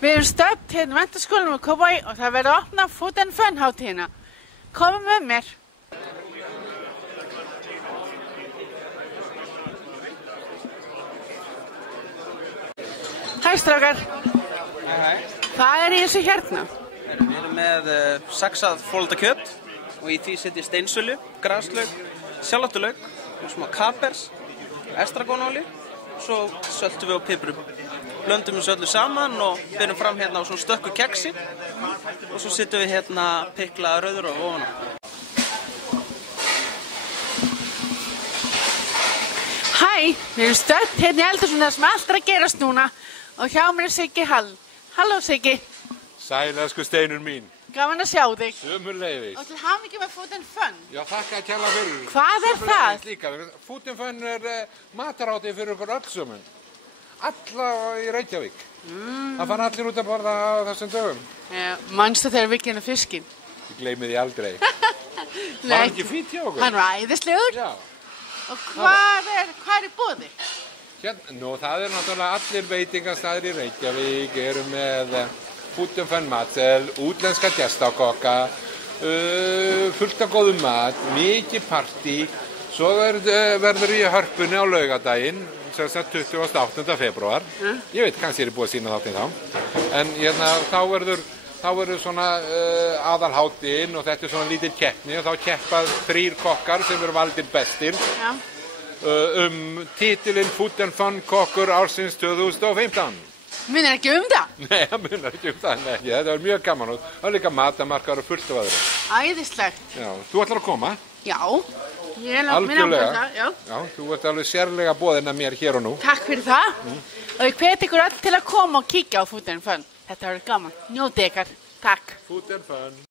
Við erum stödd hérna í Menntaskólanum í Kópavogi og það verður að opna Food and Fun hátíðina. Komum með mér. Hæ strákar. Hæ. Hvað er í þessu hérna? Við erum með saxað fóldakjöt og í því setjum steinsölu, graslauk, sjalotulauk og smá kapers, estragónolíu, svo söltum við á piprum. Blöndum þessu öllu saman og berum fram hérna á svona stökku keksi og svo setjum við hérna piklaða rauðróf ofan á. Hæ, við erum stödd hérna í eldhúsinu þar sem allt er að gerast núna og hjá mér er Siggi Hall. Halló Siggi. Sæl, elsku Steinun mín. Gaman að sjá þig. Sömuleiðis. Og til hamingju með Food and Fun. Já, þakka að kjalla fyrir. Hvað er það? Líka. Food and Fun er matarhátíð fyrir okkur öll sömum. Alla í Reykjavík. Það fann allir út að borða á þessum dögum. Manstu þegar við kynum fiskinn? Ég gleymi því aldrei. Var hann ekki fínt hjá okkur? Hann var æðislegur. Já. Og hvað er í boði? Hérna, nú, það er náttúrulega allir veitingastæðir í Reykjavík, eru með Food and Fun matsel, útlenska gestakokka, fullt af góðum mat, mikið partí, svo verður í Hörpunni á laugardaginn, sem sagt 28. febrúar. Ég veit, kannski er ég búið að sýna þáttinn þá. En hérna, þá verður svona aðalhátíðin og þetta er svona lítil keppni og þá keppa 3 kokkar sem eru valdir bestir titilinn Food and Fun kokkur ársins 2015. Munar ekki það? Nei, það munar ekki það, nei. Þetta var mjög gaman og það er líka matamarkar og fullt af öðru. Æðislegt. Já, þú ætlar að koma? Já, ég er langt Algjörlega. Já. Já, þú ert alveg sérlega boðin að mér hér og nú. Takk fyrir það. Og ég hvet ykkur öll til að koma og kíkja á Food and Fun. Þetta verður gaman. Njótið ykkar. Takk. Food and Fun.